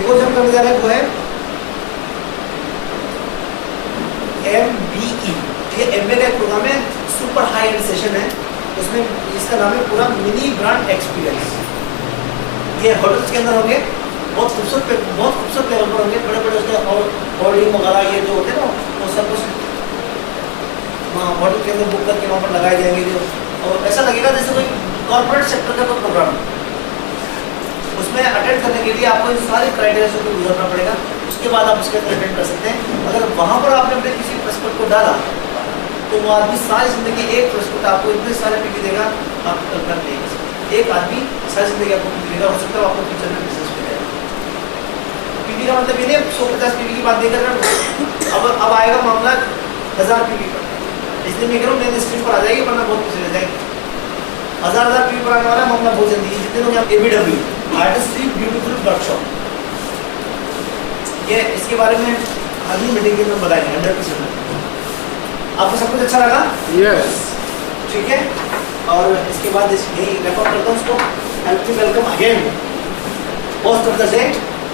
एक और जब करने जा रहे हैं वो है MBE। ये MBA का एक प्रोग्राम है, सुपर हाई एंड सेशन है। उसमें इसका नाम है पूरा मिनी ब्रांड एक्सपीरियंस। ये होटल्स के अंदर होंगे, बहुत खूबसूरत लेवल पर होंगे, बड़े बड़े उसके होर्डिंग वगैरह ये जो होते हैं ना वो सब कुछ होटल के अंदर बुक करके वहाँ पर लगाए जाएंगे जो, और ऐसा लगेगा जैसे कोई कॉर्पोरेट सेक्टर का कोई प्रोग्राम। उसमें अटेंड करने के लिए आपको इन सारे क्राइटेरिया से गुजरना पड़ेगा, उसके बाद आप उसके अंदर अटेंड कर सकते हैं। अगर वहाँ पर आपने अपने किसी प्रस्पेक्ट को डाला तो वो आदमी सारी जिंदगी एक प्रस्पेक्ट आपको इतने सारे पीवी देगा, आप कल्पना नहीं कर सकते। एक आदमी सारी जिंदगी आपको पीवी देगा, हो सकता है आपको फ्यूचर में बिजनेस में जाएगा। पीवी का मतलब ये नहीं 150 पीवी की बात नहीं कर रहा। अब आएगा मामला 1000 पीवी पर, इसलिए मैं कह रहा हूँ मेन स्क्रीन पर आ जाएगी, वरना बहुत पीछे रह जाएगी। 1000 पीवी पर आने वाला मामला बहुत जल्दी है। जितने लोग ABW आर्टिस्ट्री ब्यूटीफुल वर्कशॉप, ये इसके बारे में अगली मीटिंग में बताएंगे 100%। आपको सब कुछ अच्छा लगा? यस। ठीक है, और इसके बाद यही रेफर करता हूँ उसको। Helpful welcome again host of the day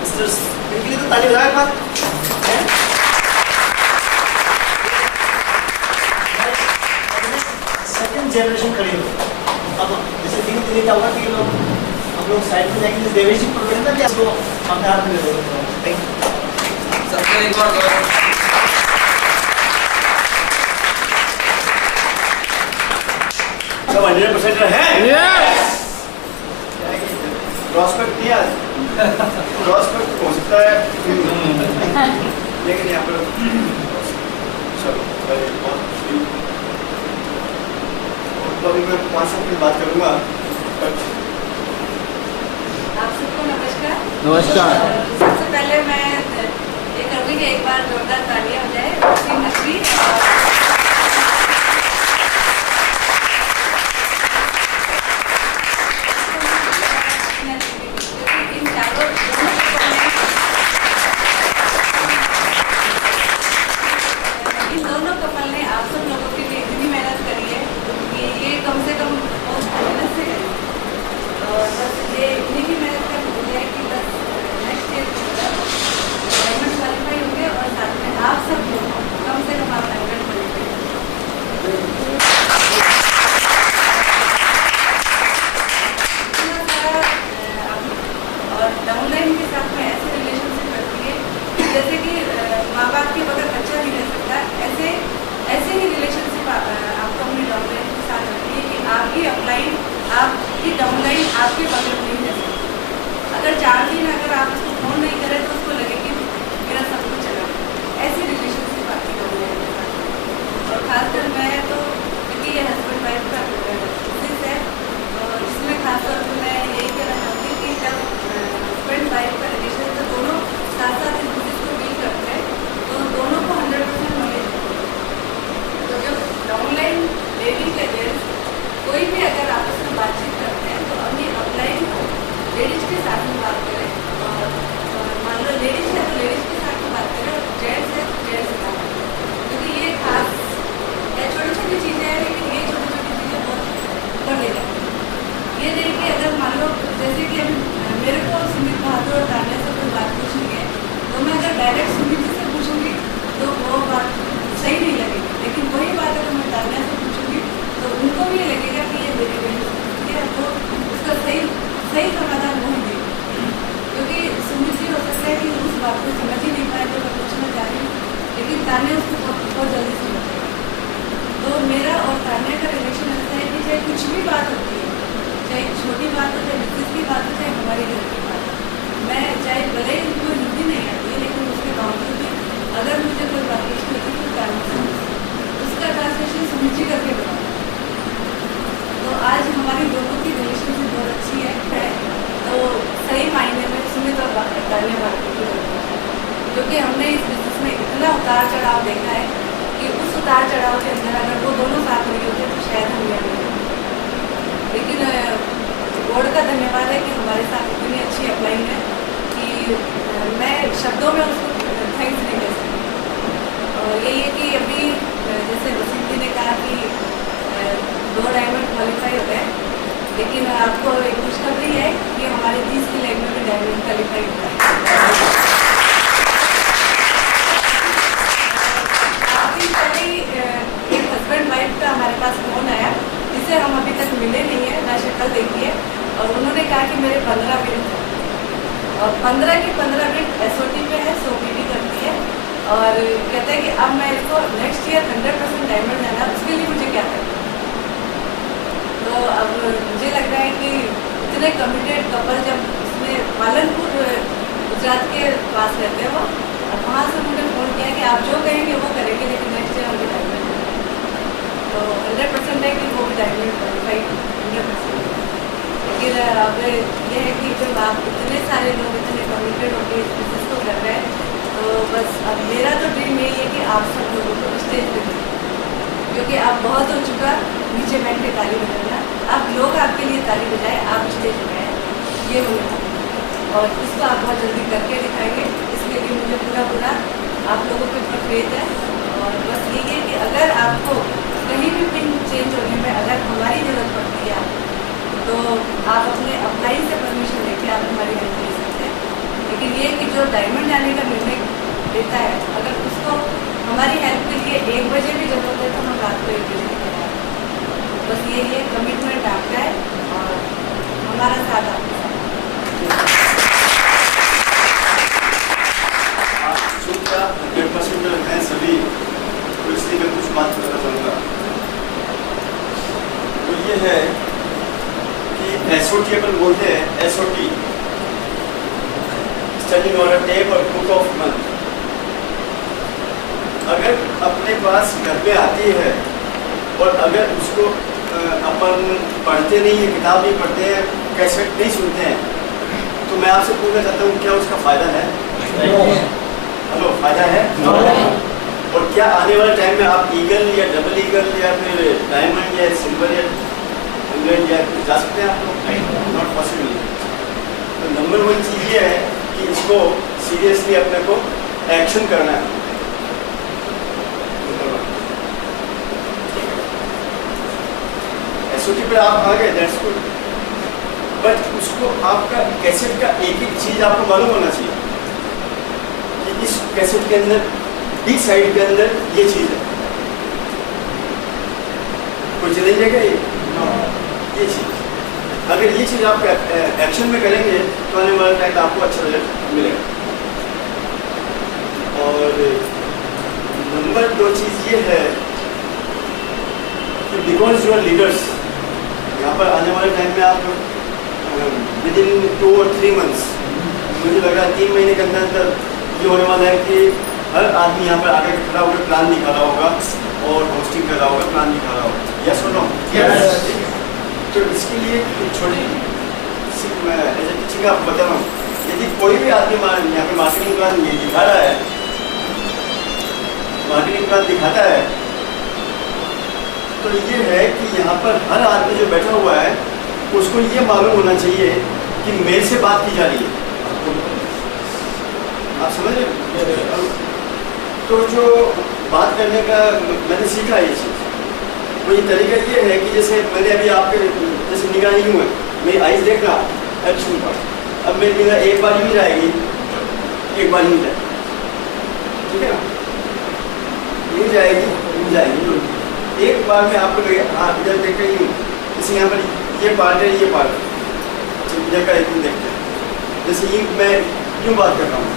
mister, इनके लिए तो ताली बजाएं बात। सेकंड जनरेशन खड़ी हो, अब जैसे धीरे धीरे क्या होगा कि हम लोग साइड में जाएंगे, देवेश जी प्रोग्राम ना कि आपको अपने हाथ में ले लो। थैंक यू सबको एक बार सब 100% है। यस। प्रॉस्पेक्ट नहीं आज, प्रॉस्पेक्ट हो सकता है लेकिन यहाँ पर चलो तो अभी मैं 5 मिनट बात करूँगा। आप सबको नमस्कार। नमस्कार। सबसे पहले मैं ये करूँगी कि एक बार जोरदार तालियां हो जाए नकवी इन दोनों कपल ने आप सब लोगों के लिए इतनी मेहनत करी है कि ये कम से कम बहुत मेहनत से करी। और बस ये इतनी भी मेहनत करनी है कि बस नेक्स्ट ईयर डायमंड क्वालिफाई होंगे और साथ में आप सब लोग कम से कम आप डायमंड क्वालिफाई। और डाउनलाइन के साथ में ऐसे रिलेशनशिप रखती है जैसे कि माँ बाप के बगैर बच्चा नहीं रह सकता, ऐसे ही रिलेशनशिप आपको अपनी डाउनलाइन के साथ रखती है कि आपकी अपलाइन आपकी डाउनलाइन आपके बगैर नहीं रह सकती। अगर 4 दिन अगर आप उसको फोन नहीं करें तो उसको लगे कि मेरा सब कुछ चला। ऐसी रिलेशनशिप आपकी डाउनलाइन के साथ। और खासकर मैं तो क्योंकि ये हस्बैंड वाइफ का बिजनेस है, और इसमें खासतौर पर मैं यही कहना चाहती हूँ कि जब हस्बैंड वाइफ का रिलेशन तो दोनों साथ साथ इस बिजनेस को डील करते हैं तो दोनों को 100% नॉलेज है। तो जब डाउनलाइन लेडी के जेंट्स कोई भी अगर आपस में बातचीत करते हैं तो अपनी अपलाइन लेडीज के साथ में बात करें, और मान लो लेडीज है तो लेडीज के साथ में बात करें, और जेंट्स है तो जेंट्स से बात करें। क्योंकि ये खास छोटी छोटी चीज़ें हैं, लेकिन ये छोटी छोटी चीज़ें बहुत बढ़ जाती हैं। ये नहीं कि अगर मान लो जैसे कि मेरे को सुमित बहादुर और तान्या से कोई बात पूछनी है तो मैं अगर डायरेक्ट सुमित जी से पूछूंगी तो वो बात सही नहीं लगेगी, लेकिन वही बात अगर मैं तान्या से पूछूंगी तो उनको भी ये लगेगा कि ये मेरी बहन है, तो उसका सही समाधान वही देगी। क्योंकि सुमित जी हो सकता है कि उस बात को समझ ही नहीं पाए जो मैं पूछना चाह रही हूँ, लेकिन तान्या उसको बहुत जल्दी समझ जाएगी। तो मेरा और तान्या का रिलेशन ऐसा है कि चाहे कुछ भी बात होती है, चाहे छोटी बात हो, चाहे बिजनेस की बात हो, चाहे हमारे घर की बात हो, मैं चाहे भले ही उनको हिंदी नहीं आती है लेकिन उसके बावजूद भी अगर मुझे कोई बात पूछनी होती है तो उसका ट्रांसलेशन सुमित जी करके बताऊँ। तो आज हमारी दोनों की रिलेशनशिप बहुत अच्छी है, तो सही मायने में सुमित और तान्या बात की, क्योंकि हमने इस बिजनेस में इतना उतार चढ़ाव देखा है कि उस उतार चढ़ाव के अंदर अगर वो दोनों साथ नहीं होते तो शायद हम यहाँ नहीं। लेकिन बोर्ड का धन्यवाद है कि हमारे साथ इतनी अच्छी अपलाइन है कि मैं शब्दों में उसको थैंक्स नहीं कह सकती। और यही है कि अभी जैसे वसीम जी ने कहा कि 2 डायमंड क्वालिफाई हो गए, लेकिन आपको एक खुशखबरी है कि हमारे 30 की लैंग्वेज में डायमंड क्वालिफाई हुआ है। हालांकि मेरे 15 बिल्ड हैं और 15 के 15 बिल्ड SOT पे है, SOPD करती है और कहते हैं कि अब मैं इसको नेक्स्ट ईयर 100% डायमंड जाना, उसके लिए मुझे क्या करना है। तो अब मुझे लग रहा है कि इतने कमिटेड कपल जब उसमें पालनपुर गुजरात के पास रहते हैं वो, और वहाँ से उन्होंने फ़ोन किया कि आप जो कहेंगे वो करेंगे, लेकिन नेक्स्ट ईयर हमें डायमंड जाना है। तो 100% है कि वो भी डायमंड क्वालिफाइड 100%। लेकिन अब ये है कि जब आप इतने सारे लोग इतने कमिटेड होकर इस बिजनेस को कर रहे हैं, तो बस अब मेरा तो ड्रीम यही है कि आप सब लोगों को स्टेज पे दें, क्योंकि आप बहुत हो चुका नीचे बैठ के ताली बजाना, आप लोग आपके लिए ताली बजाए, आप स्टेज पे आए, ये होगा और इसको आप बहुत जल्दी करके दिखाएंगे। इसके लिए मुझे पूरा आप लोगों के ऊपर फेथ है और बस यही है कि अगर आपको कहीं भी पिन चेंज होने में अगर हमारी ज़रूरत पड़ती है तो आप अपने अपलाइन से परमिशन लेके आप हमारी हेल्प ले सकते हैं। लेकिन ये कि जो डायमंड जाने का निर्णय लेता है, अगर उसको हमारी हेल्प के लिए 1 बजे भी जरूरत है तो हम रात को 1 बजे भी तैयार हैं। बस यही है, कमिटमेंट आपका है और हमारा साथ आपके साथ। का 100% हैं सभी, तो इसलिए मैं कुछ बात करना चाहूँगा। तो ये है कि SOT अपन बोलते हैं, SOT स्टैंडिंग ऑर्डर टेप और बुक ऑफ मंथ। अगर अपने पास घर पे आती है और अगर उसको अपन पढ़ते नहीं है, किताब नहीं पढ़ते हैं, कैसेट नहीं सुनते हैं, तो मैं आपसे पूछना चाहता हूँ क्या उसका फ़ायदा है? हेलो, फ़ायदा है? और क्या आने वाले टाइम में आप ईगल या डबल ईगल या फिर डायमंड या सिल्वर या इंग्लैंड या जा सकते हैं आप लोग? Not possible. तो नंबर 1 चीज़ ये है कि इसको सीरियसली अपने को एक्शन करना है। SOT पे आप आ गए, दैट्स गुड, बट उसको आपका कैसेट का एक चीज़ आपको मालूम होना चाहिए कि इस कैसेट के अंदर बी साइड के अंदर ये चीज़ है। कोई चैलेंज है क्या ये चीज़? अगर ये चीज़ आप एक्शन में करेंगे तो आने वाला टाइम आपको अच्छा रिजल्ट मिलेगा। और नंबर 2 चीज़ ये है कि बिकॉज यूर लीडर्स, यहाँ पर आने वाले टाइम में आप विद इन 2 और 3 मंथ्स, मुझे लग रहा है 3 महीने के अंदर अंदर ये होने वाला है कि हर आदमी यहाँ पर आगे खड़ा होकर प्लान दिखा रहा होगा और होस्टिंग कर रहा होगा, प्लान दिखा रहा होगा। यस और नो? तो इसके लिए छोटी ऐसे टीचिंग का आपको बता रहा हूँ, यदि कोई भी आदमी यहाँ पे मार्केटिंग प्लान दिखा रहा है, मार्केटिंग प्लान दिखाता है, तो ये है कि यहाँ पर हर आदमी जो बैठा हुआ है उसको ये मालूम होना चाहिए कि मेरे से बात की जा रही है। आप समझ रहे? तो जो बात करने का मैंने सीखा ये चीज़, वो ये तरीका ये है कि जैसे मैंने अभी आपके जैसे निगाह यूँ है, मेरी आइज़ देख रहा एक्शन पर, अब मेरी निगाह एक बार यूँ जाएगी, एक बार यूँ जाएगी, ठीक है ना? यूँ जाएगी, यूँ जाएगी, एक बार में आपको लगे हाँ इधर देख रही हूँ, जैसे यहाँ पर ये पार्ट है, ये पार्ट है, इधर का एक देखते हैं, जैसे ये मैं यूँ बात कर रहा हूँ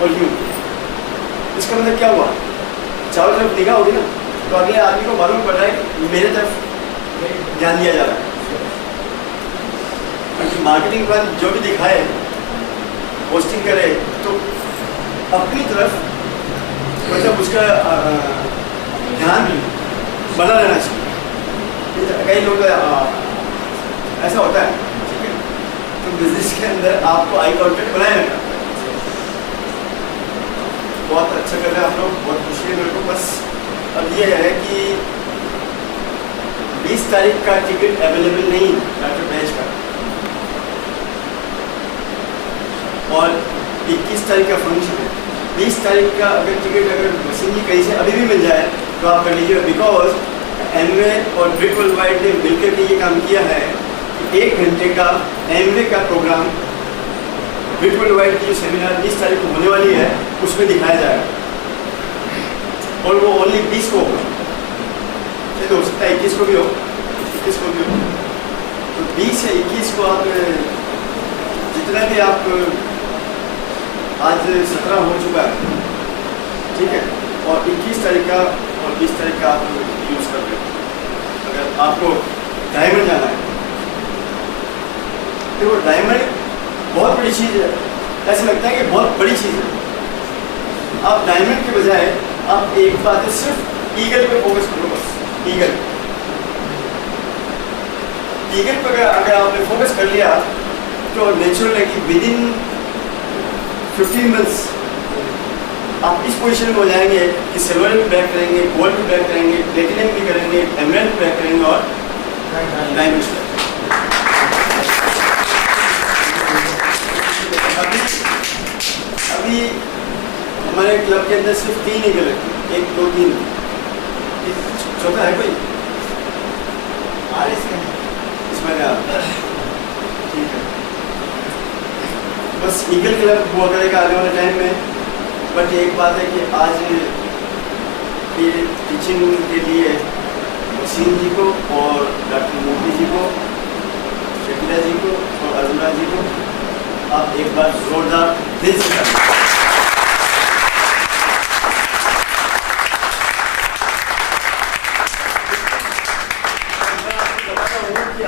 और यूँ, इसका मतलब क्या हुआ? चारों तरफ निगाह होगी ना, तो अगले आदमी को मालूम पड़ रहा है कि मेरे तरफ ध्यान दिया जा रहा है। क्योंकि मार्केटिंग प्लान जो भी दिखाए, पोस्टिंग करे, तो अपनी तरफ मतलब उसका ध्यान बना रहना चाहिए। कई लोग ऐसा होता है, ठीक है, तो बिजनेस के अंदर आपको आई कॉन्टेक्ट बनाए रखना। बहुत अच्छा कर रहे हैं आप लोग, बहुत खुशी है मेरे को। बस अब ये है कि 20 तारीख का टिकट अवेलेबल नहीं डॉक्टर बैच का, और 21 तारीख का फंक्शन है। 20 तारीख का अगर टिकट अगर सिंह जी कहीं से अभी भी मिल जाए तो आप कर लीजिए, बिकॉज एमवे और ब्रिक वर्ल्ड वाइड ने मिलकर के ये काम किया है कि 1 घंटे का एमवे का प्रोग्राम ब्रिक वर्ल्ड वाइड की जो सेमिनार 20 तारीख को होने वाली है उसमें दिखाया जाएगा, और वो ओनली 20 को होगा, हो सकता है 21 को भी हो, 21 को भी हो। तो 20 या 21 को आप जितना भी आप आज 17 हो चुका है, ठीक है, और 21 तारीख का और 20 तारीख का आप यूज़ कर रहे हैं। अगर आपको डायमंड जाना है, देखो डायमंड बहुत बड़ी चीज़ है, ऐसा लगता है कि बहुत बड़ी चीज़ है। आप डायमंड के बजाय आप एक बात है, सिर्फ ईगल पे फोकस करो, बस ईगल पर अगर आपने फोकस कर लिया तो नेचुरल है कि विद इन 15 मंथ्स आप इस पोजीशन में हो जाएंगे कि सिल्वर भी ब्रेक करेंगे, गोल्ड भी ब्रेक करेंगे, प्लेटिनम भी करेंगे, एमराल्ड भी ब्रेक करेंगे और डायमंड। अभी हमारे क्लब के अंदर सिर्फ 3 ईगल है, 1 2 3, चौथा है कोई? इसमें ठीक है, बस ईगल क्लब हुआ करेगा आने वाले टाइम में। बट एक बात है कि आज ये टीचिंग के लिए वसीम जी को और डॉक्टर मोदी जी को, शकीला जी को और अर्जुना जी को आप एक बार जोरदार दिल से करें।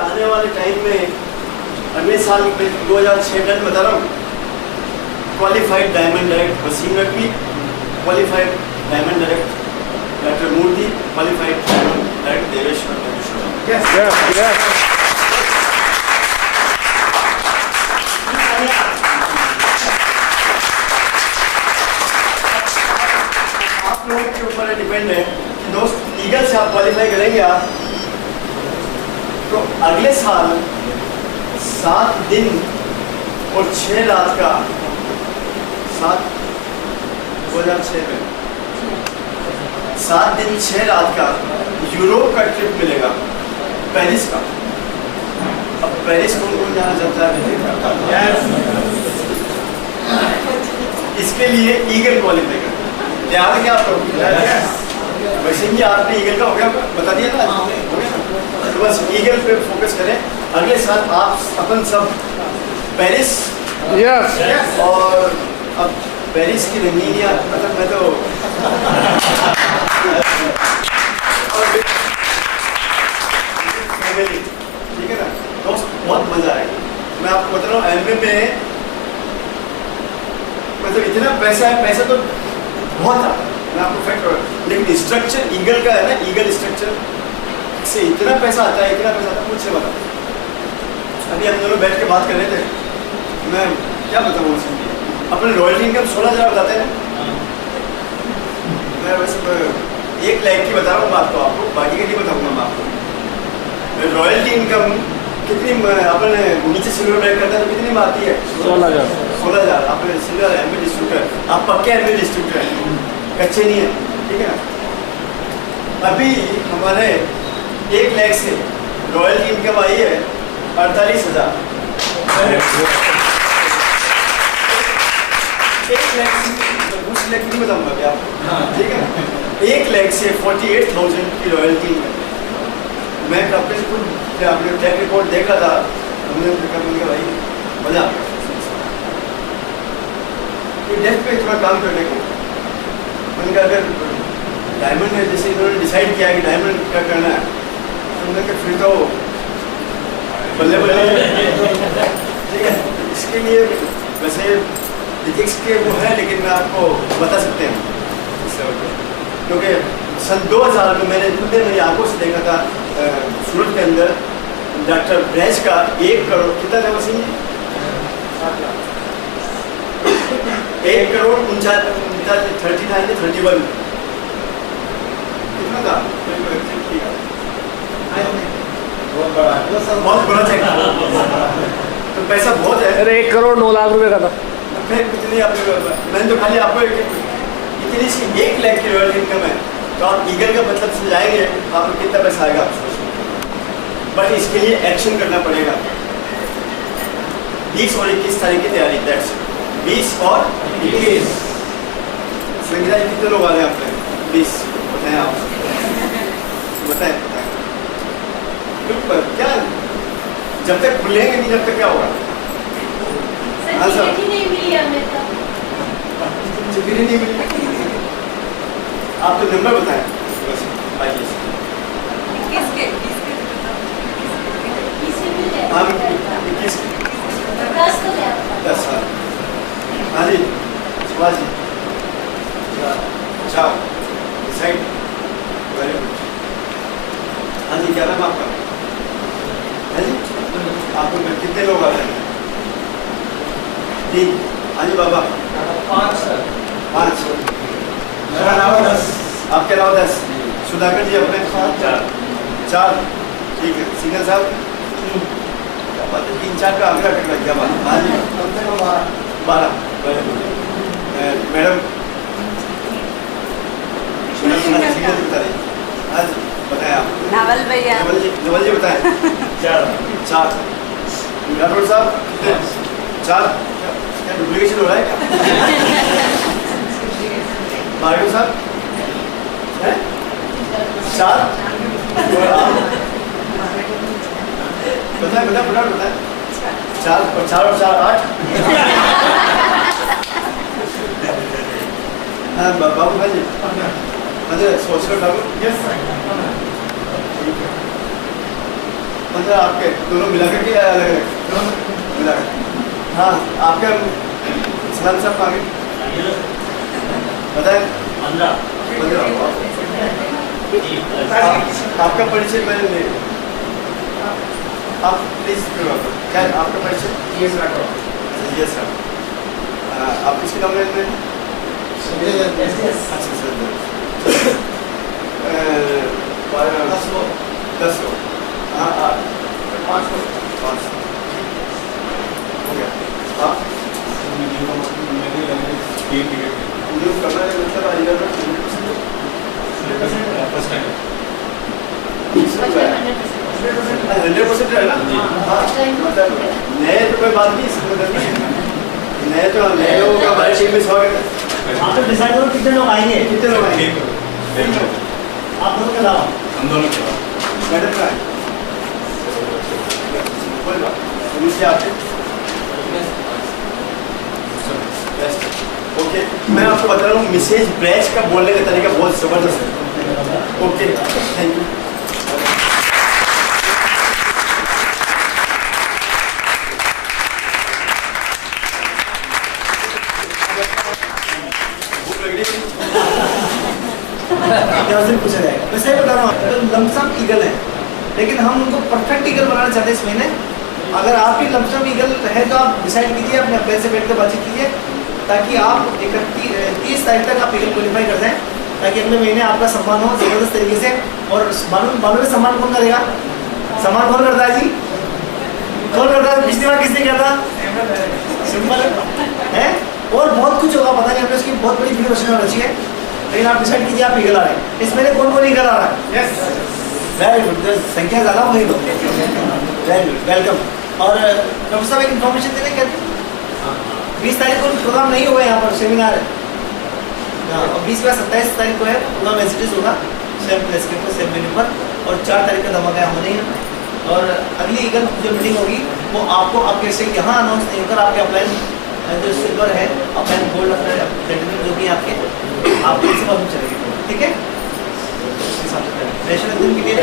आने वाले टाइम में अगले साल में 2006 डन बता रहा हूँ, qualified diamond direct Wasim Naqvi, qualified diamond direct doctor Murthy, qualified diamond direct Devesh. आप लोगों के ऊपर डिपेंड है कि दोस्त ईगल से आप क्वालिफाई करेंगे आप, तो अगले साल 7 दिन और 6 रात का 2006 में 7 दिन 6 रात का यूरोप का ट्रिप मिलेगा, पेरिस का। अब पेरिस कौन कौन जाना चाहता है? इसके लिए ईगल क्वालिफाई करना याद है क्या आप लोग? वैसे ही आपने ईगल का हो गया, बता दिया ना, हो गया। तो बस ईगल पे फोकस करें। अगले साल आप अपन सब पेरिस, और अब पेरिस की रंगीनियाँ, मतलब मैं तो ठीक है ना दोस्त, बहुत मजा आएगा। मैं आपको बता रहा हूँ एमए में मतलब इतना पैसा है, पैसा तो बहुत था, मैं आपको फैक्ट, लेकिन स्ट्रक्चर ईगल का है ना, ईगल स्ट्रक्चर से इतना पैसा आता है, इतना पैसा आता है, मुझसे बता। अभी हम दोनों बैठ के बात कर रहे थे, मैं क्या बताऊँ अपने रॉयल्टी इनकम 16,000 बताते हैं। मैं वैसे 1 लाख की बता रहा हूँ बात तो आपको, बाकी का नहीं बताऊँगा मैं आपको। रॉयल्टी इनकम कितनी अपन नीचे सिल्वर ब्रेक करता है तो कितनी में आती है? 16,000। आप सिल्वर एमए डिस्ट्रीब्यूटर, आप पक्के एमए डिस्ट्रीब्यूटर हैं, कच्चे नहीं है, ठीक है ना। अभी हमारे 1 लाख से रॉयल्टी इनकम आई है 48,000। 1 लाख से उस लाख नहीं बताऊंगा क्या आपको, ठीक है ना। 1 लाख से 48,000 की रॉयल्टी इनकम। मैं अपने से खुद आपने ट्रैक रिकॉर्ड देखा था, हमने कहा भाई मजा आ गया डेस्क पे थोड़ा काम करने को। मैंने कहा अगर डायमंड है, जैसे इन्होंने डिसाइड किया कि डायमंड क्या करना है, तो मैंने कहा फिर तो बल्ले बल्ले, ठीक है। इसके लिए वैसे फिजिक्स के वो है, लेकिन मैं आपको बता सकते हैं क्योंकि सन 2000 में मैंने खुद ने मेरी आंखों से देखा था सूरत के अंदर डॉक्टर ब्रैज का 1 करोड़ कितना था वसीम जी? 1 करोड़ 31 कितना था? बहुत बड़ा चेक, तो पैसा बहुत है। अरे 1 करोड़ 9 लाख रुपए का था। फिर कितनी मैंने तो खाली आपको इतनी सी 1 लाख की रॉयल्टी इनकम है, तो आप ईगल का मतलब समझाएंगे आपको कितना पैसा आएगा आप सोचिए। बट इसके लिए एक्शन करना पड़ेगा। 20 और 21 तारीख की तैयारी, दैट्स 20 और 21। संगीता जी कितने लोग आ रहे हैं आपके? 20 बताएं आप, बताएं क्या जब तक खुलेंगे नहीं तब तक क्या होगा? हाँ सर। टिकट ही नहीं मिली हमें तो। टिकट ही नहीं मिली। आप तो नंबर बताएं बस आइए। किसके किसी भी ले हाँ 21 10 तो ले आता। 10 साल। हाँ जी सुभाष जी। अच्छा डिसाइड वेरी गुड। हाँ जी क्या नाम आपका? है जी आपको कितने लोग आ रहे हैं? 3। हाँ जी बाबा 5 सर। 5। मेरा नाम 10। आपके अलावा 10। सुधाकर जी अपने 4। ठीक है सिंगर साहब 3-4 का आंकड़ा कर लग गया बात। हाँ जी 12। मैडम सिंगर बता रही हाँ जी बताएं आप। नावल भैया नवल जी बताएं। 4। राठौड़ साहब कितने? 4। क्या डुप्लीकेशन हो रहा है क्या? भार्गव साहब हैं? 4। और आप बताएं 4 और 4 8। हाँ बाबू भाई जी मतलब सोचकर ठाकुर मतलब आपके दोनों मिला करके या अलग अलग? मिला कर। हाँ आपके सलाम साहब आगे बताएं। 15। आपका परिचय मैंने ले आप प्लीज क्या आपका परिचय? ये राठौड़। Yes sir. आप किसके नाम ले रहे हैं? अच्छा सर 10 लोग। हाँ 5 हो गया। आप न्यू करना है मतलब आइडिया में 100% है ना? हाँ मतलब नए तो कोई बात नहीं इसमें मतलब नहीं नए तो नए लोगों का हमारी टीम में स्वागत है। आप तो डिसाइड करो कितने लोग आएंगे। कितने लोग आएंगे? आप दोनों के अलावा हम दोनों के बाद मैडम का है कोई बात नीचे आते ओके। मैं आपको बता रहा हूँ मिसेज ब्रैच का बोलने का तरीका बहुत जबरदस्त है। Okay thank you. भूख लग रही थी? पूछा जाएगा। मैं सही बता रहा हूँ तो लमसम ईगल है लेकिन हम उनको परफेक्ट ईगल बनाना चाहते हैं इस महीने। अगर आप भी लमसम ईगल है तो आप डिसाइड कीजिए अपने अपने से बैठ कर बातचीत कीजिए ताकि आप 30 तारीख तक आप ईगल क्वालिफाई कर जाएं ताकि अगले महीने आपका सम्मान हो जबरदस्त तरीके से। और मालूम है सम्मान कौन करेगा? सम्मान कौन करता है जी? कौन करता है? पिछली बार किसने किया था? सिंपल है और बहुत कुछ होगा पता नहीं हमें उसकी बहुत बड़ी वीडियो होना चाहिए लेकिन आप डिसाइड कीजिए आप ईगल आ रहे हैं। इस महीने कौन कौन ईगल आ रहा है? यस वेरी गुड संख्या ज़्यादा वही दो वेरी गुड वेलकम। और डॉक्टर साहब एक इन्फॉर्मेशन देने क्या 20 तारीख को प्रोग्राम नहीं हुआ यहाँ पर सेमिनार है और 20 के बाद 27 तारीख को है प्रोग्राम एसिडिस होगा सेम प्लेस के ऊपर सेम मेन्यू पर और 4 तारीख का धमाका होने है। और अगली ईगल जो मीटिंग होगी वो आपको आप कैसे यहाँ अनाउंस नहीं होकर आपके अपलाइन जो सिल्वर है अपलाइन गोल्ड अपना जो भी आपके आपको इसे मालूम चलेगी ठीक है। नेशनल दिन के लिए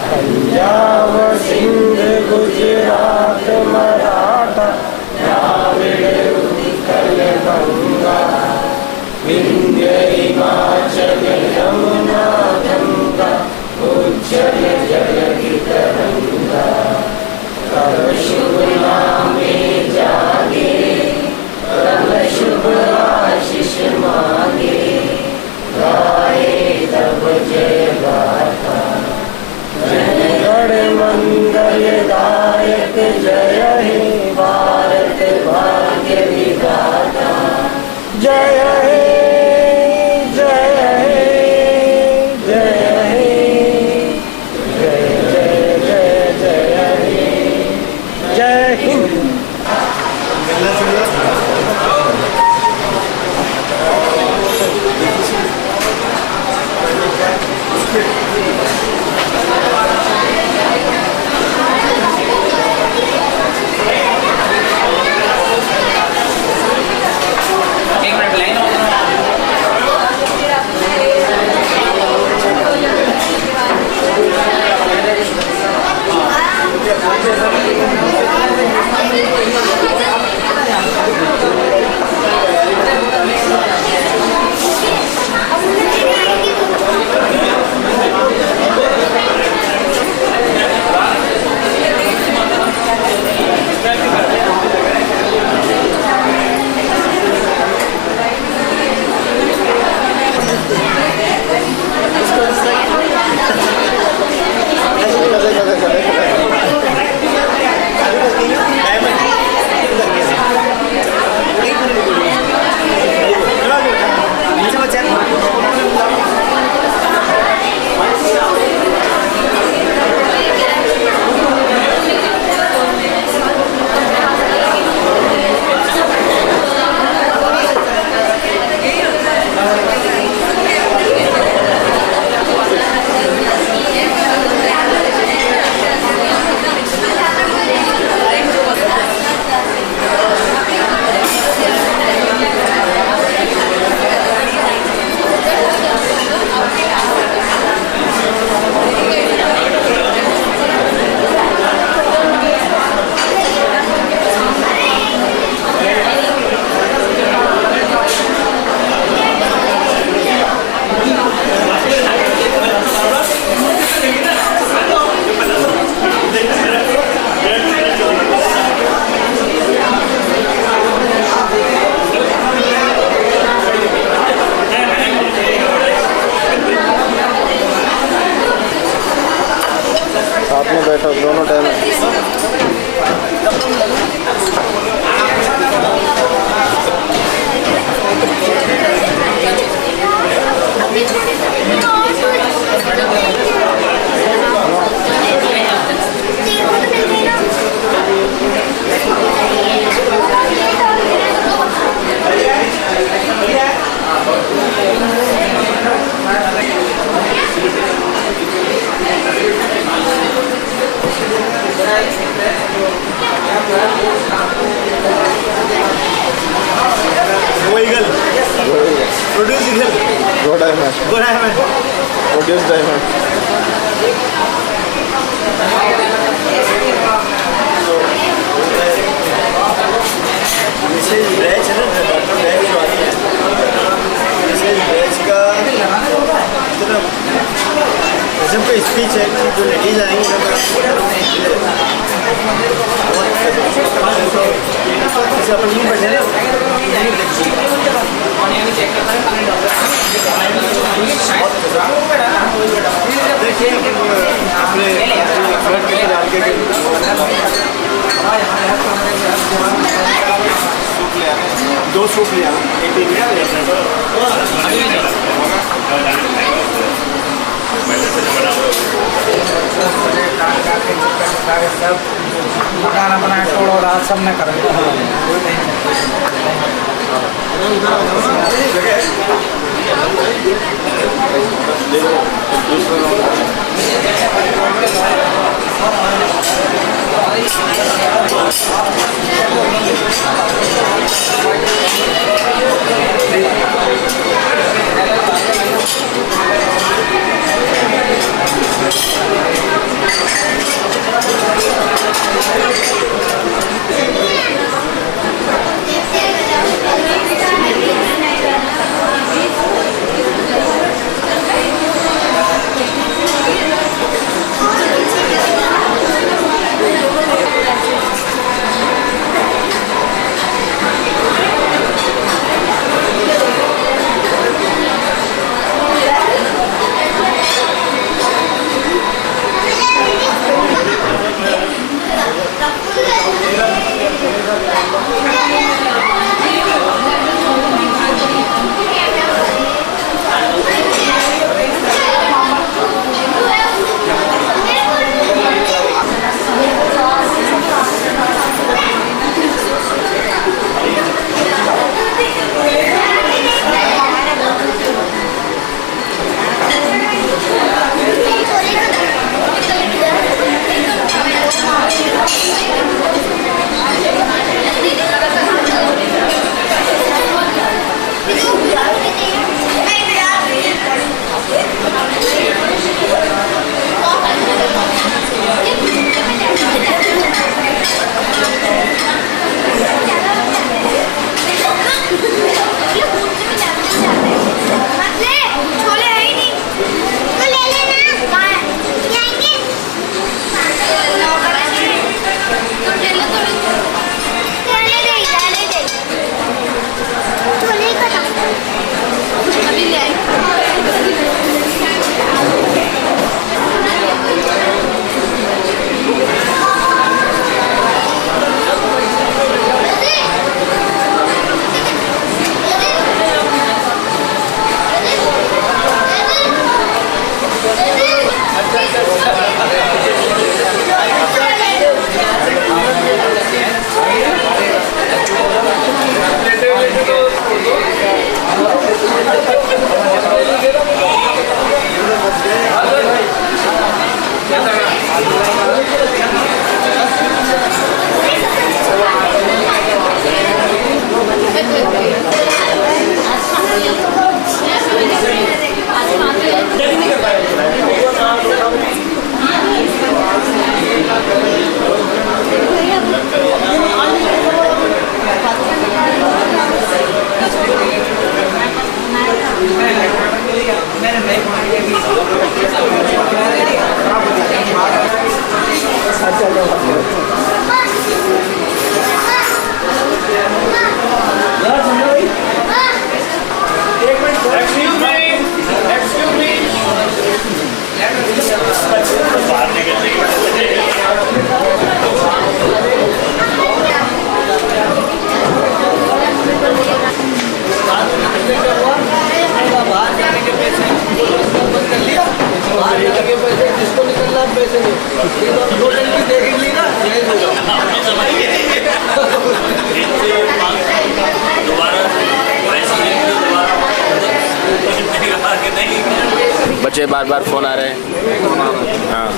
पंजाब सिंध गुजरात मराठा द्राविड़ उत्कल गंगा विंध्य हिमाचल यमुना गंगा उज्जल जलधि तरंगा तब शुभ नामे जागे तब शुभ आशीष मांगे गाए तब जय गाथा जन गण मन दोनों टाइम है। प्रोड्यूस डायमंड मिसेज ब्रैच है ना, डॉक्टर ब्रैच जो आती है, मिसेज ब्रैच का इतना गजब का स्पीच है कि जो लेडीज आएंगी ना जैसे अपन नहीं बैठे ना देखिए अपने फ्लड के डाल के दो सूप लिया, एक इंडिया सब मकान अपना तोड़ो रात सब न करें। बाहर निकलने के बार बार फ़ोन आ रहे हैं। हाँ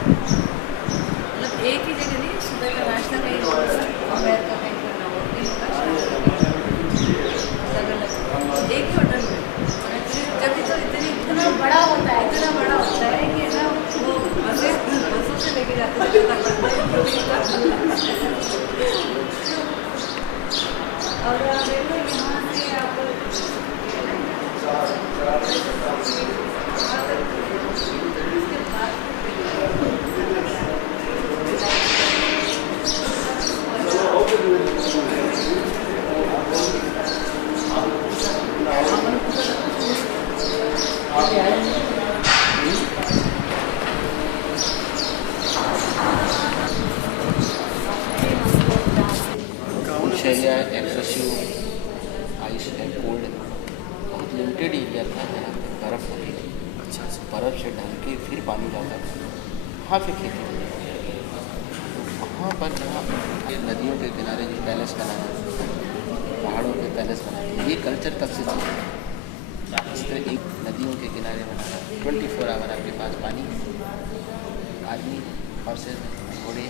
मतलब एक ही जगह नहीं, सुबह का नाश्ता कहीं दोपहर का कहीं करना हो, कहीं अलग-अलग एक ही होटल में। जब तो इतना बड़ा होता है कि ना वो बसों से लेके जाते हैं और देखो यहाँ से आप कुछ area excessive ice and cold बहुत लिमिटेड एरिया था जहाँ पे बर्फ़ होती थी। अच्छा बर्फ़ से ढल के फिर पानी जाता था, वहाँ पे खेती होती थी। वहाँ पर जहाँ ये नदियों के किनारे जो पैलेस बनाना, पहाड़ों के पैलेस बनाना, ये कल्चर तब से चल रहा है। इस तरह एक नदियों के किनारे बनाना, 24 आवर आपके पास पानी, आदमी, हॉर्सेस, घोड़े,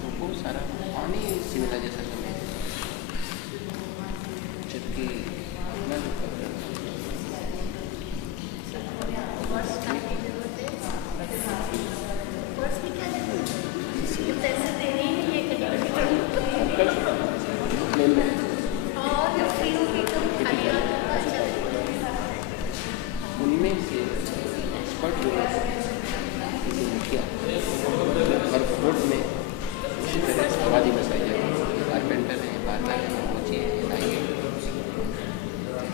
तो बहुत सारा पानी सिविलाइजेशन में, जबकि उनमें से एक्सपर्ट लोग मुखिया हर कोर्ट में उसी तरह आबादी बसाई जाएगी। कारपेंटर है, बारला है, मोची है, नाई है।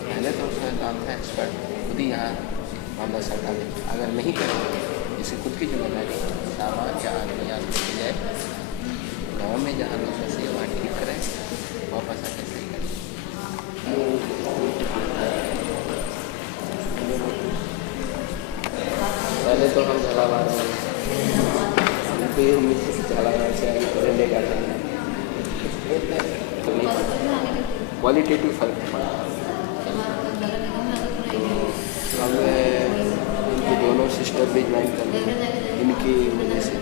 पहले तो उसका काम था एक्सपर्ट खुद ही यहाँ मामला सरकार में अगर नहीं करेंगे, जैसे खुद की जिम्मेदारी सामान जहाँ आदमी यहाँ लेके जाए, गाँव में जहाँ लोग फंसे वहाँ ठीक कराए, वापस आके सही करें। तो हम झालावाड़ में हमको ये उम्मीद थी कि झालावाड़ से आगे तो ले जाते हैं क्वालिटेटिव फर्क पड़ा। तो हमें इनकी दोनों सिस्टर भी ज्वाइन कर ली इनकी वजह से।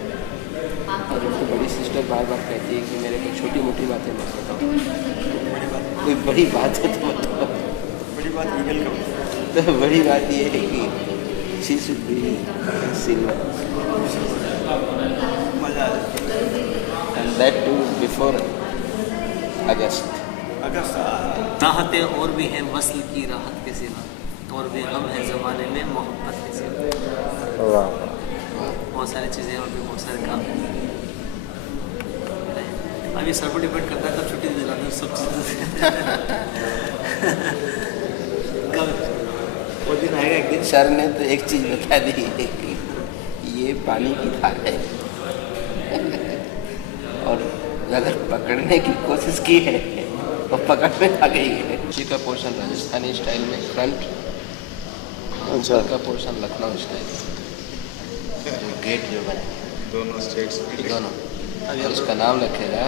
और उनकी बड़ी सिस्टर बार बार कहती है कि मेरे को छोटी मोटी बातें मत बताओ, कोई बड़ी बात है तो बताओ। बड़ी बात ईगल का तो बड़ी बात ये है कि शी शुड बी सिल्वर मज़ा आ जाता एंड दैट टू बिफोर अगस्त। राहतें और भी हैं वस्ल की राहत के सिवा, और भी गम है ज़माने में मोहब्बत के सिवा। वाह बहुत सारी चीज़ें और भी बहुत सारे काम हैं। अब ये सर पर डिपेंड करता है, कब छुट्टी दिलाते हैं सब चीज़ें। कब वो दिन आएगा एक दिन। सर ने तो एक चीज़ बता दी है कि ये पानी की धार है और अगर पकड़ने की कोशिश की है तो पकड़ने आ गई है। जी का पोर्शन राजस्थानी स्टाइल में फ्रंट, अच्छा का पोर्शन लखनऊ स्टाइल, जो गेट जो बने दोनों स्टेट्स दोनों, और इसका नाम रखेगा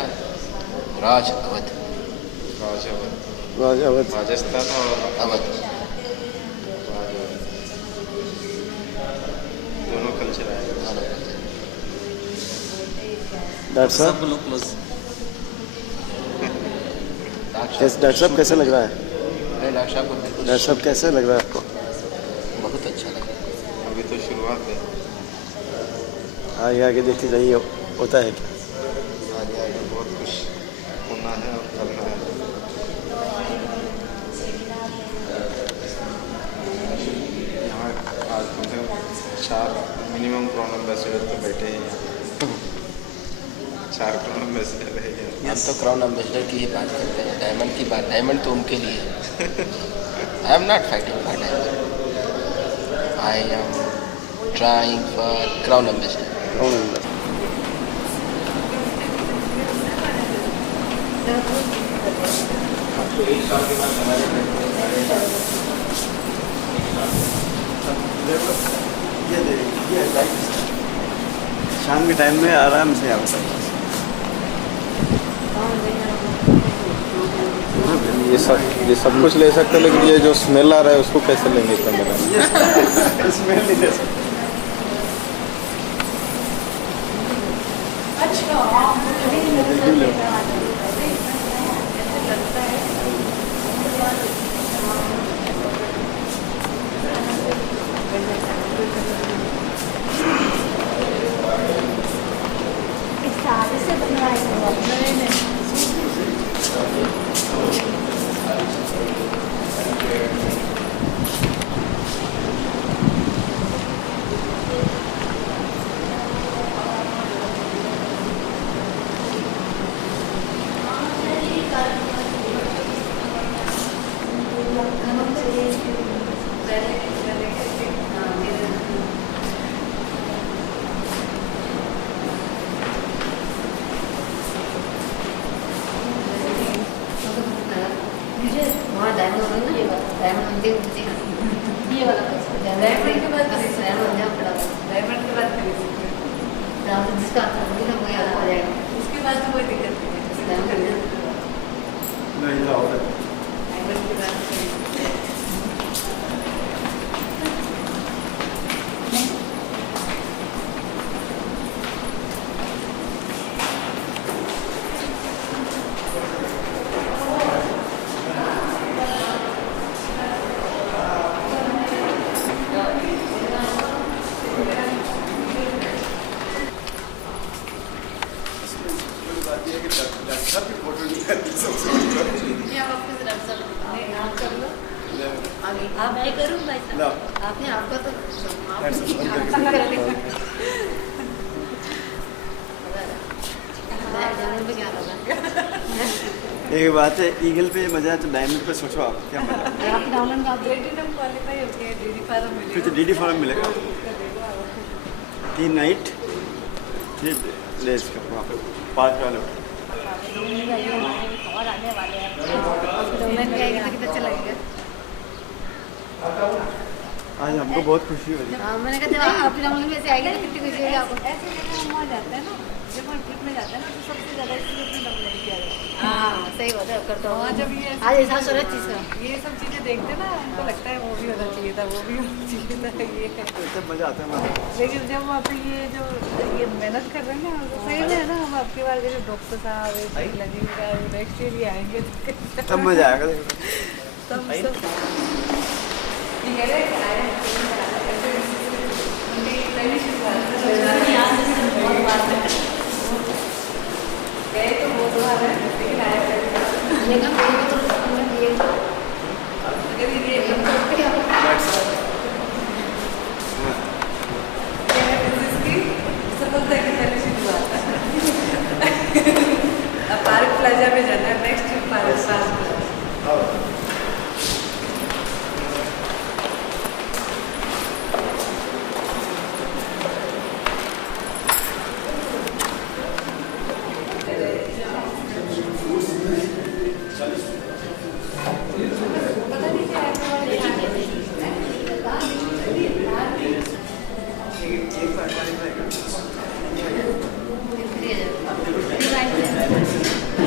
राज अवध। राजस्थान और अवध दोनों कल्चर आएगा। डॉक्टर साहब सब लोग क्लोज। डॉक्टर साहब कैसा लग रहा है? डॉक्टर साहब को बिल्कुल डॉक्टर साहब कैसा लग रहा है आपको? बहुत अच्छा लगा। अभी तो शुरुआत है, आगे आगे देखते जाइए होता है क्या? आगे आगे बहुत कुछ होना है और करना है। यहाँ आज कम से कम 4 मिनिमम क्राउन एम्बेसडर तो बैठे हैं यहाँ। 4 क्राउन एम्बेसडर रहेंगे। हम तो क्राउन एम्बेसडर की ही बात करते हैं, डायमंड की बात, डायमंड तो उनके लिए है। I am not fighting for diamond, I am trying for crown ambassador. ये शाम के टाइम में आराम से आता है। ये सब कुछ ले सकते हैं, लेकिन ये जो स्मेल आ रहा है उसको कैसे लेंगे कैमरा? स्मेल नहीं दे सकते। ये वाला डायमंड के बाद डायमंड के बाद जिसका वही आ जाएगा। उसके बाद तो कोई दिक्कत नहीं है। नहीं लाओ। डायमंड के बाद आप मैं करूँ भाई साहब, आपने आपका तो डायमंड पे क्या लगा? एक बात है, ईगल पे मजा है तो डायमंड पे सोचो आप क्या मजा है। आप डायमंड का प्लेटिनम क्वालिफाई हो गया, डीडी फार्म मिलेगा। फिर तो डीडी फॉर्म मिलेगा। 3 नाइट 3 डेज का वहाँ पे 5 वाले और आने वाले हैं। डायमंड का कितना अच्छा लगेगा? आज हमको बहुत खुशी हो रही है। हाँ, मैंने कहा जब आप लॉन्ग में से आएगी तो कितनी खुशी होगी आपको। ऐसे जगह हम वहाँ जाते हैं ना, जब हम ट्रिप में जाते हैं ना तो सबसे ज़्यादा इसलिए अपनी डॉक्टर किया जाता है। हाँ सही बात है, करता हूँ वहाँ जब ये आज एहसास हो रहा है चीज़ का। ये सब चीज़ें देखते ना, हमको लगता है वो भी होना चाहिए था, वो भी होना चाहिए था, ये है। तो मज़ा आता है हमारा। लेकिन जब वहाँ पे ये जो ये मेहनत कर रहे हैं ना, तो सही में है ना, हम आपके बार जो डॉक्टर साहब लगेगा नेक्स्ट ईयर ही आएंगे तब मज़ा आएगा। तब सब ये है गए तो बहुत बार है, लेकिन आया सफलता की पहली शुरुआत है। अब पार्क प्लाजा में जाना है, नेक्स्ट पार्क साल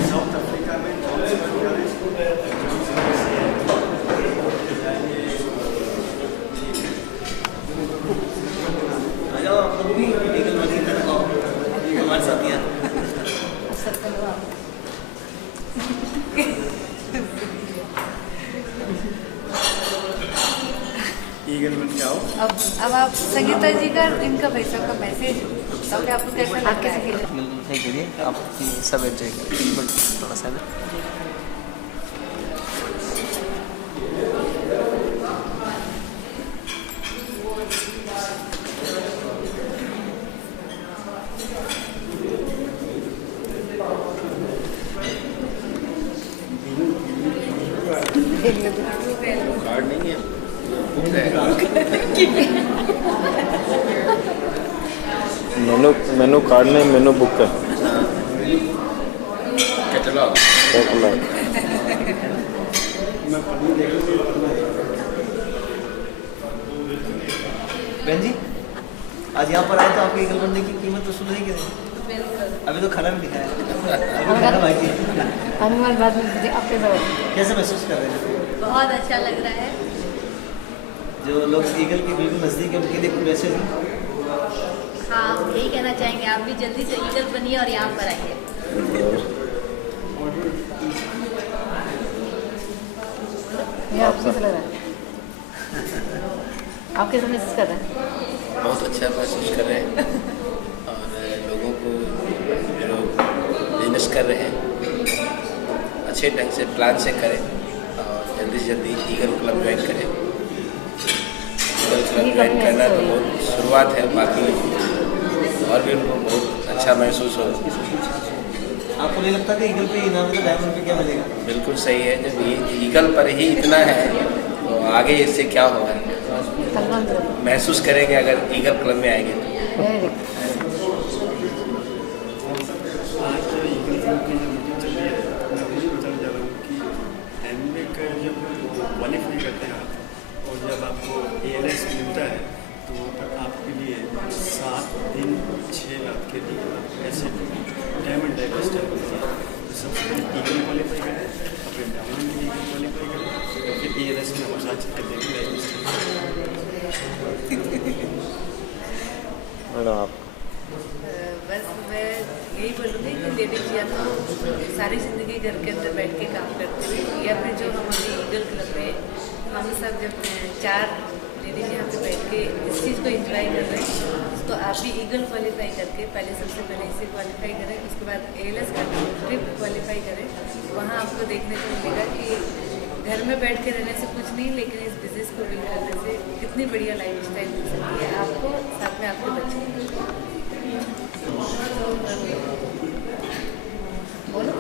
साउथ अफ्रीका में आ जाओ आप लोग भी ईगल मदीना लगाओ, हमारे साथ यहाँ ईगल बन के आओ। अब आप संगीता जी का इनका भाई साहब का मैसेज ताकि आपको कैसा लगता है? नहीं करिए आप सब एंजॉय करिए बट थोड़ा सा ना कार्ड नहीं है, बुक है। मेनू कार्ड नहीं, मेनू बुक है। कैटलॉग। बहन जी आज यहाँ पर आए तो आपको ईगल बनने की कीमत वसूल है कि नहीं? अभी तो खाना भी दिखाया, अभी खाना बाकी है। हनुमान बाद में आपके कैसे महसूस कर रहे हैं? बहुत अच्छा लग रहा है। जो लोग ईगल के बिल्कुल नज़दीक है उनके लिए कोई मैसेज है? हाँ यही कहना चाहेंगे, आप भी जल्दी से ईगल बनिए और यहाँ पर आइए। आपको कैसा लग रहा है? आप कैसा महसूस कर रहे हैं? बहुत अच्छा महसूस कर रहे हैं और लोगों को जो बिजनेस कर रहे हैं अच्छे ढंग से प्लान से करें और जल्दी से जल्दी ईगल क्लब ज्वाइन करें। ईगल क्लब ज्वाइन करना तो बहुत शुरुआत है, बाकी और भी उनको बहुत अच्छा महसूस हो। आपको नहीं लगता कि ईगल पे इनाम में डायमंड पे क्या मिलेगा? बिल्कुल सही है, जब ये ईगल पर ही इतना है तो आगे इससे क्या होगा महसूस करेंगे अगर ईगल क्लब में आएंगे तो। आज ईगल क्लब की जो मीटिंग चल रही है, मैं वही बताने जा रहा हूँ कि एमबीए का जब क्वालिफाई करते हैं आप और जब आपको ALS मिलता है तो वहाँ पर आपके लिए 7 दिन 6 रात के लिए ऐसे डायमंड डाइवर्सिटी होती है। तो सबसे पहले ईगल क्वालिफाई करें, अपने डायमंड में ईगल क्वालिफाई करें और फिर ALS में हमारे साथ चलते देखें मैडम आप बस मैं यही बोलूँगी कि लेडीज या तो सारी ज़िंदगी घर के अंदर बैठ के काम करते हुए या फिर जो हमारे ईगल क्लब में हम सब जब 4 लेडीज यहाँ पे बैठ के इस चीज़ को एंजॉय कर रहे हैं, तो आप भी ईगल क्वालिफाई करके पहले सबसे पहले इसे क्वालिफाई करें, उसके बाद ALS का ट्रिप क्वालिफाई करें। वहाँ आपको देखने को मिलेगा कि घर में बैठ के रहने से कुछ नहीं, लेकिन इस बिज़नेस को बिल्ड करने से कितनी बढ़िया लाइफ स्टाइल मिल सकती है आपको, साथ में आपके बच्चे। बोलो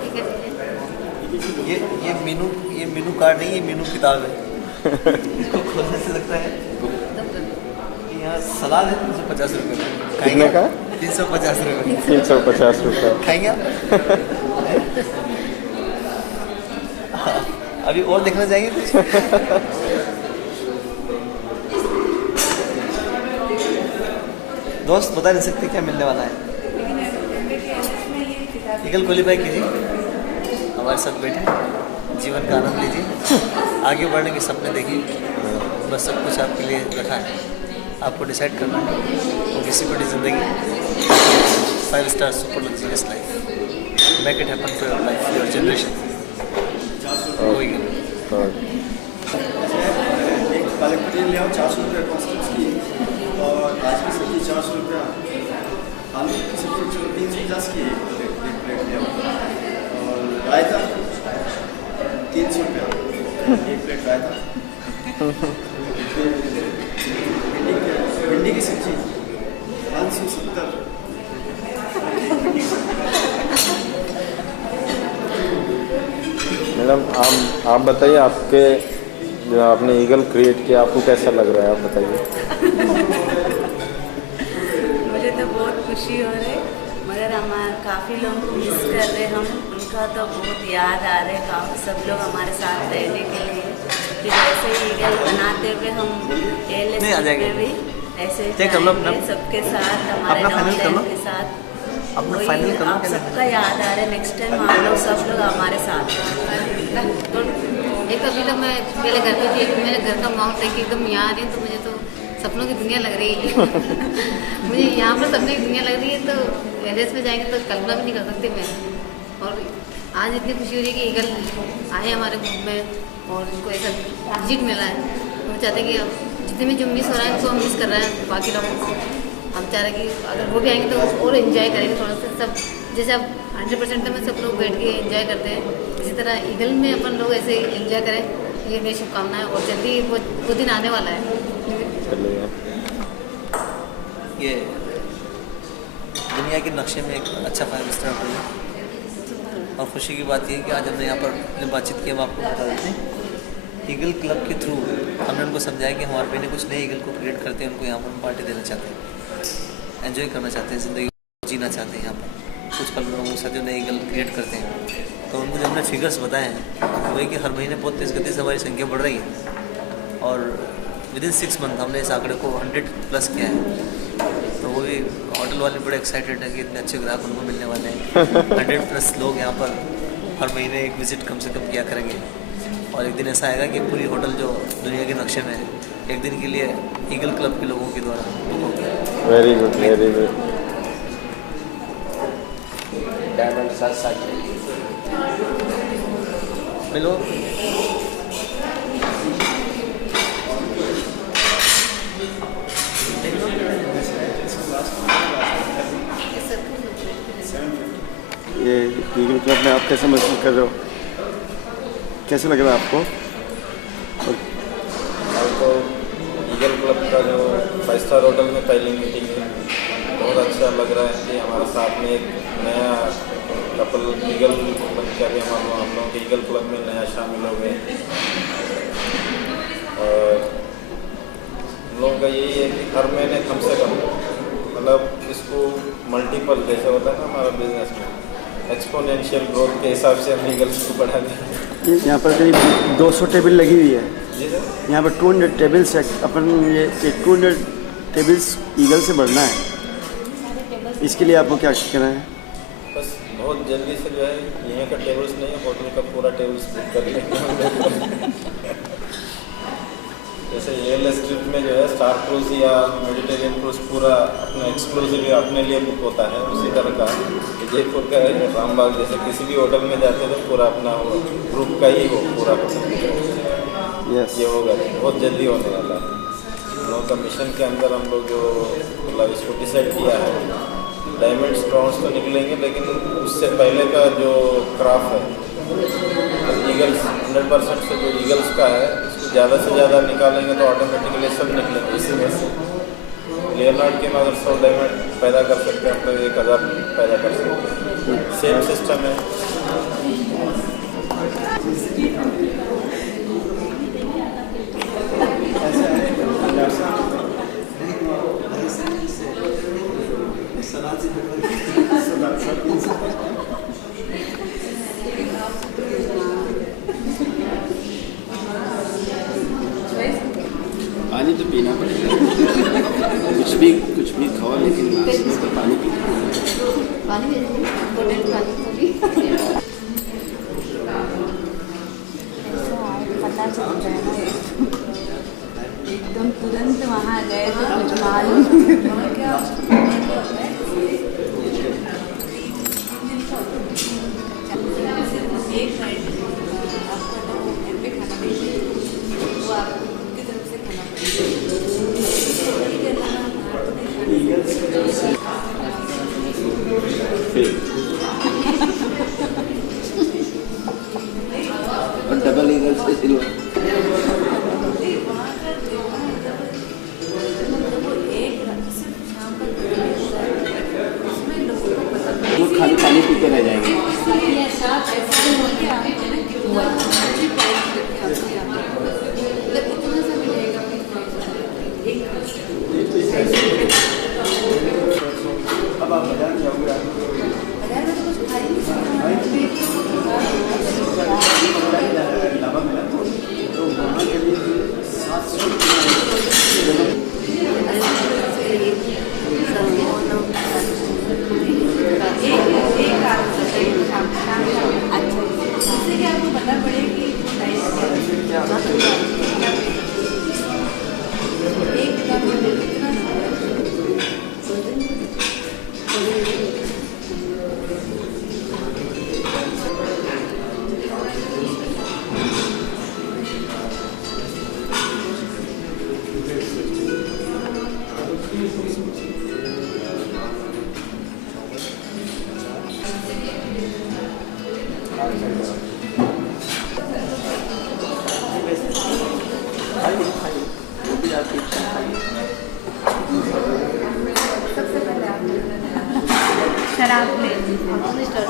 ये मेनू कार्ड नहीं, ये मेनू किताब है। इसको खोलने से लगता है कि यहाँ सलाद है 350 रुपये में। कितने का? 350 रुपये। 350 रुपये। खाएंगे आप? अभी और देखना चाहिए कुछ? दोस्त बता नहीं सकते क्या मिलने वाला है। लेकिन एमबीए के एलएस में ये किताबें ईगल क्वालिफाई कीजिए, हमारे साथ बैठे, जीवन का आनंद लीजिए, आगे बढ़ने के सपने देखिए। बस सब कुछ आपके लिए रखा है, आपको डिसाइड करना है। और किसी बड़ी ज़िंदगी 5 star super luxurious life, make it happen for your life, your generation. एक पालक पनीर ले आओ 400 रुपये कॉस्ट की, और आज की सब्जी 400 रुपया, आलू की सब्जी 350 की एक प्लेट ले आओ, और रायता 300 रुपया एक प्लेट रायता। भिंडी की सब्जी 570। मैडम आप बताइए, आपके जो आपने ईगल क्रिएट किया आपको कैसा लग रहा है, आप बताइए। मुझे तो बहुत खुशी हो रही, मगर हमारे काफ़ी लोग मिस कर रहे, हम उनका तो बहुत याद आ रहे, काफ़ी सब लोग हमारे साथ रहने के लिए। फिर ऐसे ईगल बनाते हुए हम एलएस में भी ऐसे जाएंगे सबके साथ, हमारे डाउनलाइन के साथ। अपना वही फाइनल करो। आप सबका याद आ रहा है, नेक्स्ट टाइम आप लोग सब लोग हमारे साथ। तो एक अभी तो मैं पहले घर पे थी, मेरे घर का माहौल देख के एकदम यहाँ आ रही हूँ, तो मुझे तो सपनों की दुनिया लग रही है। मुझे यहाँ पर सपनों की दुनिया लग रही है, तो एलएस में जाएंगे तो कल्पना भी नहीं कर सकती मैं। और आज इतनी खुशी हो रही है कि ईगल आए हमारे ग्रुप में और उनको ऐसा विजिट मिला है। हम चाहते हैं कि अब जितने भी जो मिस हो रहा है उनको हम मिस कर रहे हैं बाकी लोगों को। हम चाह रहे हैं कि अगर वो भी आएंगे तो और एंजॉय करेंगे थोड़ा सा सब, जैसे अब 100% में सब लोग बैठ के एंजॉय करते हैं, इसी तरह ईगल में अपन लोग ऐसे एंजॉय करें। ये मेरी शुभकामनाएं, और जल्दी वो दिन आने वाला है। ये दुनिया के नक्शे में एक अच्छा 5 स्टार होटल है। और खुशी की बात ये है कि आज हमने यहाँ पर जो बातचीत की हम आपको बता देते हैं। ईगल क्लब के थ्रू हमने उनको समझाया कि हमारे भाई ने कुछ नए ईगल को क्रिएट करते हैं, उनको यहाँ पर हम पार्टी देना चाहते हैं, एंजॉय करना चाहते हैं, ज़िंदगी जीना चाहते हैं यहाँ पर। कुछ पल लोगों के साथ जो नए ईगल क्रिएट करते हैं, तो उनको जब हमने फिगर्स बताए हैं वही कि हर महीने बहुत तेज़ गति से हमारी संख्या बढ़ रही है, और विदिन 6 मंथ हमने इस आंकड़े को 100+ किया है। तो वो भी होटल वाले बड़े एक्साइटेड है कि इतने अच्छे ग्राहक उनको मिलने वाले हैं। 100+ लोग यहाँ पर हर महीने एक विज़िट कम से कम किया करेंगे, और एक दिन ऐसा आएगा कि पूरी होटल जो दुनिया के नक्शे में है, एक दिन के लिए ईगल क्लब के लोगों के द्वारा बुक होगी। Very good, very good. Diamond साथ साथ मिलो। ये ईगल क्लब में आप कैसे महसूस कर रहे हो, कैसे लग रहा है आपको? आपको ईगल क्लब का जो 5 स्टार होटल में पहली मीटिंग है, बहुत अच्छा लग रहा है कि हमारे साथ में एक नया कपल ईगल बन के अभी हम लोगों के ईगल क्लब में नया शामिल हो गए। और हम लोगों का यही है कि हर महीने कम से कम, मतलब इसको मल्टीपल जैसे होता है ना हमारा बिजनेस में, एक्सपोनेंशियल ग्रोथ के हिसाब से हम ईगल्स को बढ़ा दें। यहाँ पर करीब 200 टेबल लगी हुई है। जी सर, यहाँ पर 200 टेबल्स है, अपन ये 200 टेबल्स ईगल से बढ़ना है, इसके लिए आपको क्या करना है? बस बहुत जल्दी से जो है यहाँ का टेबल्स नहीं, होटल का पूरा टेबल्स बुक कर लेंगे। जैसे एलएस ट्रिप में जो है स्टार क्रूज या मेडिटेरियन क्रूज पूरा अपना एक्सक्लूसिव अपने लिए बुक होता है, उसी तरह का जयपुर का है रामबाग, जैसे किसी भी होटल में जाते तो पूरा अपना हो ग्रुप का ही हो पूरा यस, ये होगा, बहुत जल्दी होने वाला है। हम लोगों का मिशन के अंदर हम लोग जो मतलब इसको डिसाइड किया है, डायमंड स्टोन्स तो निकलेंगे, लेकिन उससे पहले का जो क्राफ्ट है ईगल्स 100% से जो ईगल्स का है, इसको ज़्यादा से ज़्यादा निकालेंगे तो ऑटोमेटिकली सब निकलेंगे इसी में से। लियोनार्ड के में अगर 100 डायमंड पैदा कर सकते हैं तो 1000 पैदा कर सकते हैं, सेम सिस्टम है। पानी तो पीना पड़ेगा, कुछ भी खाओ, लेकिन पानी पी पानी भेज दीजिए, इम्पोर्टेंट पानी तो भी पता चलता है ना, एकदम तुरंत वहाँ गए तो कुछ मालूम क्या एक नाइट आपको अगर वो घर पे खाना भेजिए वो आपकी तरफ से खाना और डबल ईगल से सिल्वर वो खाली पानी पी के रह जाएंगे। अब आप बाजार जाओगे ढाबा में ना, तो वहाँ के लिए 700 इससे क्या आपको पता पड़े कि एक किताब में कितना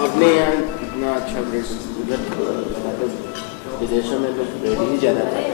अपने यहाँ इतना अच्छा ब्रेड उधर तो विदेशों में लोग ब्रेड ही ज़्यादा खाते हैं।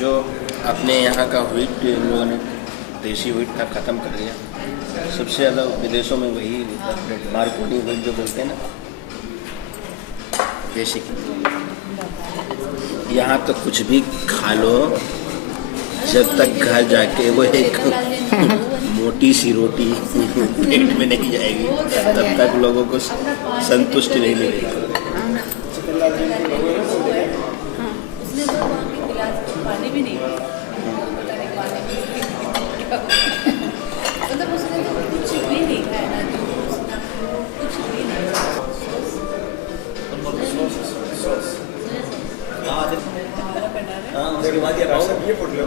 जो अपने यहाँ का व्हीट इन लोगों ने देसी व्हीट था ख़त्म कर दिया। सबसे ज़्यादा विदेशों में वही मार्कोनी व्हीट जो बोलते हैं ना, देसी की। यहाँ तो कुछ भी खा लो, जब तक घर जाके वो एक मोटी सी रोटी पेट में नहीं जाएगी तब तक लोगों को संतुष्टि नहीं मिलेगी। पानी भी नहीं मतलब उसने तो कुछ भी नहीं खाया ना, कुछ भी नहीं। ये फोट लो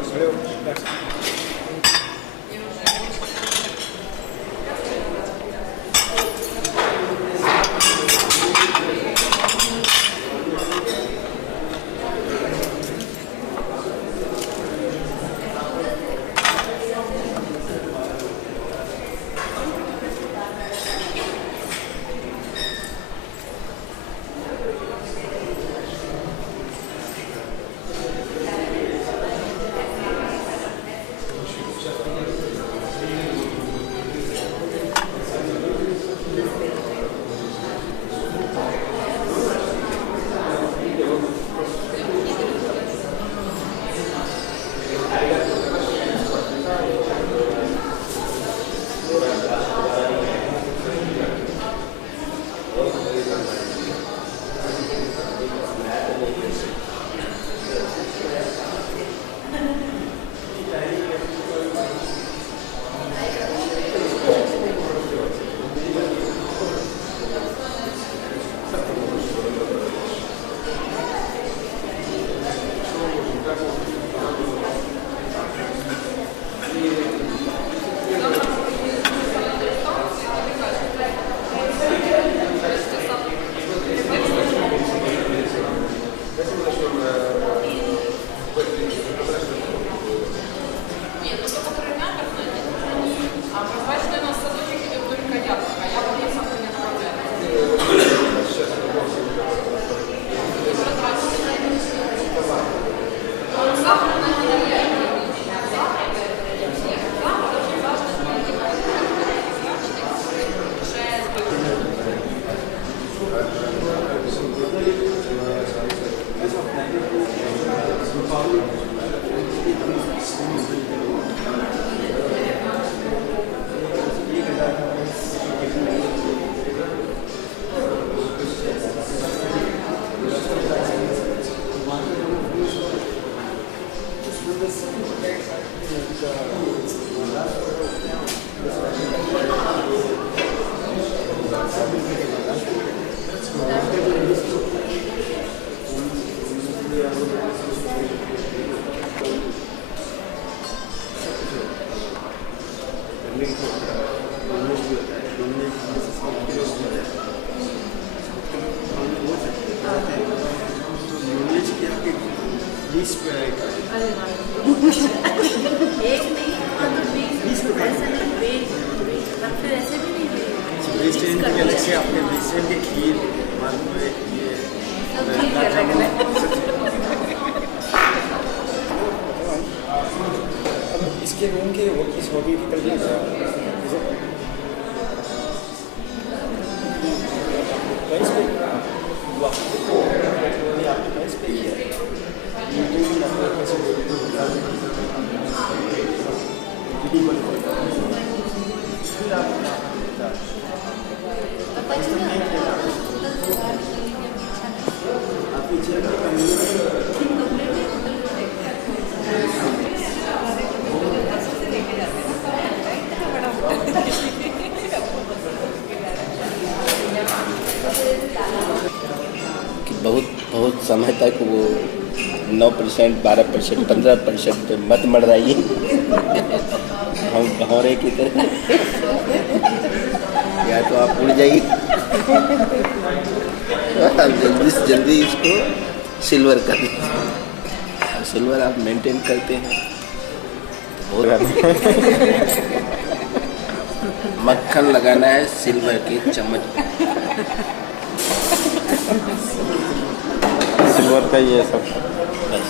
इसके रूम के इस होटल की कल्पना प्राइस पे आपके प्राइस पे ही है। कि बहुत समय तक वो 9%, 12%, 15% पे मत मरवाइए। हम भौरे की तरह या तो आप उड़ जाइए आप जल्दी से जल्दी इसको सिल्वर कर दीजिए। सिल्वर आप मेंटेन करते हैं मक्खन लगाना है सिल्वर के चम्मच। सिल्वर का ये सब बस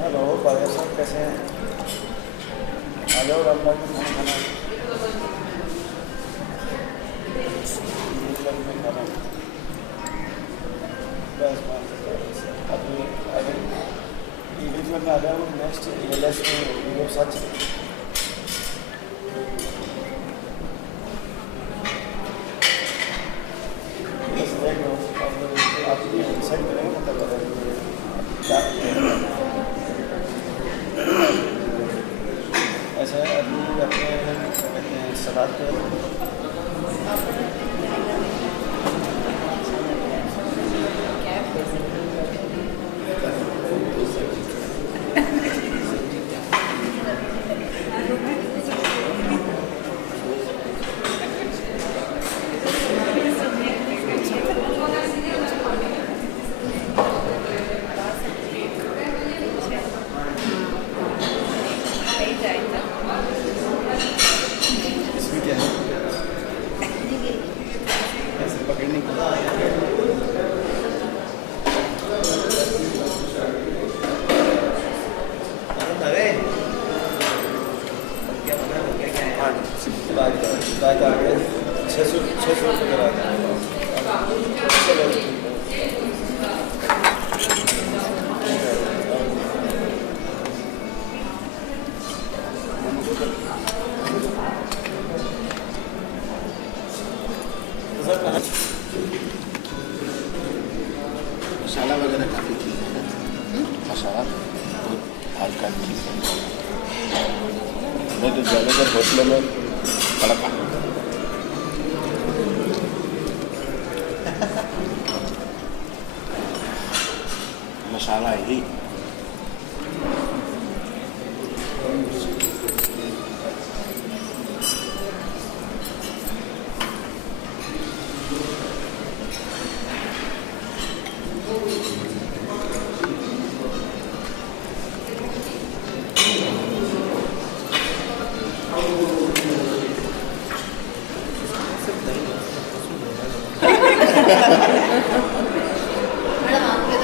हेलो बादल साहब कैसे हैं? हेलो रमजान में खाना बस अभी इवेंट में आ रहा हूँ नेक्स्ट ELS में सच बस देख लो आप डिसाइड करेंगे मतलब क्या ऐसा है। अभी अपने कहते हैं सलाद के इसमें क्या है ऐसे पकड़ने के बात आ गया 600 रुपये करा चलो मसाला वगैरह काफ़ी ठीक है ना, मसाला बहुत हल्का ठीक है। नहीं तो ज़्यादातर होटलों में तड़का मसाला ही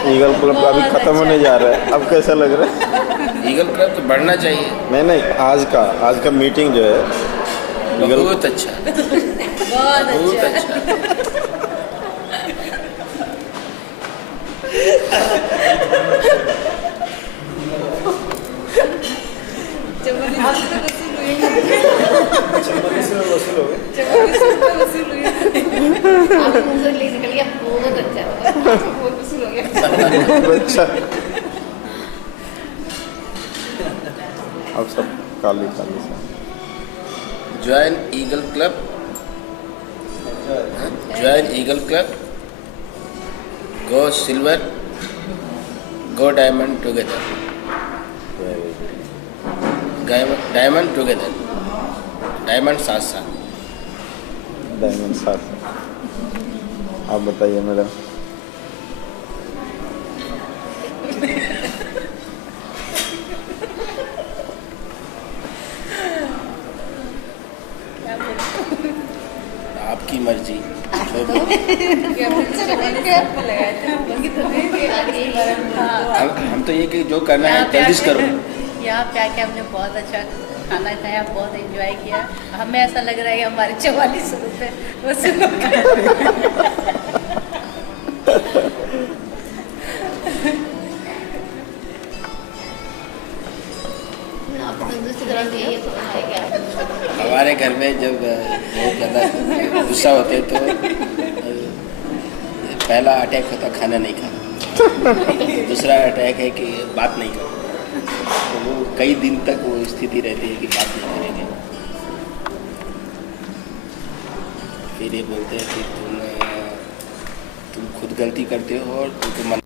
ईगल क्लब अभी खत्म होने जा रहा है, अब कैसा लग रहा है? ईगल क्लब तो बढ़ना चाहिए। नहीं आज का मीटिंग जो है ईगल बहुत अच्छा, बहुत अच्छा। वसूल हो गए। आपको मुंह से ले निकल गया, बहुत अच्छा बहुत वसूल हो गया। अच्छा अब सब काली से join eagle club, join eagle club, go silver, go diamond together, diamond together, diamond साथ साथ। डायमंड साथ। आप बताइए मैडम। आपकी मर्जी। हम तो ये कि जो करना है जल्दी से करो। यहाँ पे आके हमने बहुत अच्छा खाना खाया, बहुत एंजॉय किया। हमें ऐसा लग रहा है कि हमारे 4400 रुपये वसूल हो गए। हमारे घर में जब बहुत ज़्यादा गुस्सा होते तो पहला अटैक होता खाना नहीं खाना, दूसरा अटैक है कि बात नहीं करना। तो वो कई दिन तक वो स्थिति रहती है कि बात नहीं करेंगे। फिर ये बोलते हैं कि तुम खुद गलती करते हो और तुमको मन